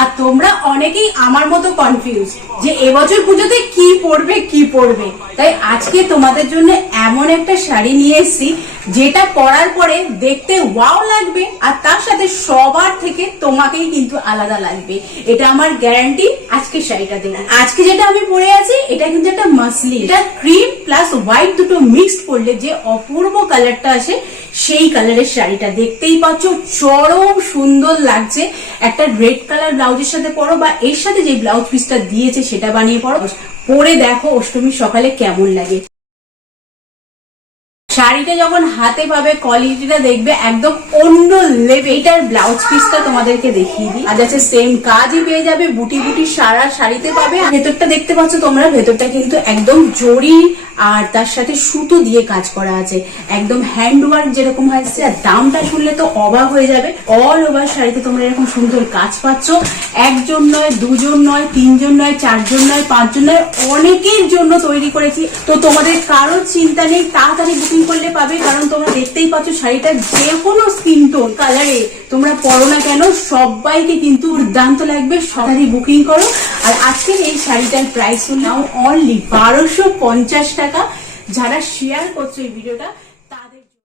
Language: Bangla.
আর তোমরা অনেকেই আমার মতো কনফিউজ যে এবছর পুজোতে কি পরবে, তাই আজকে তোমাদের জন্য এমন একটা শাড়ি নিয়ে এসেছি যেটা পরার পরে দেখতে ওয়াও লাগবে আর তার সাথে সবার থেকে তোমাকেই কিন্তু আলাদা লাগবে, এটা আমার গ্যারান্টি। আজকে শাড়িটা দেখুন, আজকে যেটা আমি পরে আছি এটা কিন্তু একটা মাসলিন, এটা ক্রিম প্লাস হোয়াইট দুটো মিক্সড করলে যে অপূর্ব কালারটা আসে সেই কালারের শাড়িটা দেখতেই পাচ্ছ, চরম সুন্দর লাগছে। একটা রেড কালার ব্লাউজের সাথে পরো বা এর সাথে যে ব্লাউজ পিসটা দিয়েছে সেটা বানিয়ে পরো, পরে দেখো অষ্টমীর সকালে কেমন লাগে। শাড়িটা যখন হাতে পাবে কোয়ালিটিটা দেখবে একদম অন্য লেভেল। এটার ব্লাউজ পিসটা তোমাদেরকে দেখিয়ে দিই, আজ আছে সেম কাজই পেয়ে যাবে, বুটি বুটি সারা শাড়িতে পাবে। ভেতরটা দেখতে পাচ্ছ তোমরা, ভেতরটা কিন্তু একদম জরি আর তার সাথে সুতো দিয়ে কাজ করা আছে, একদম হ্যান্ড ওয়ার্ক যেরকম হয়েছে। আর দামটা শুনলে তো অবাক হয়ে যাবে। অল ওভার শাড়িতে তোমরা এরকম সুন্দর কাজ পাচ্ছ, একজন নয়, দুজন নয়, তিনজন নয়, চারজন নয়, পাঁচজন নয়, অনেকের জন্য তৈরি করেছি। তো তোমাদের কারোর চিন্তা নেই, তাড়াতাড়ি বুকিং করলে পাবে, কারণ তোমরা দেখতেই পাচ্ছ শাড়িটা যে কোনো স্কিন টোন কালারে তোমরা পরো না কেন সবাইকে কিন্তু দুর্দান্ত লাগবে। সবাই বুকিং করো। আর আজকের এই শাড়িটার প্রাইস নাও অনলি 1250 টাকা। যারা শেয়ার করছো এই ভিডিওটা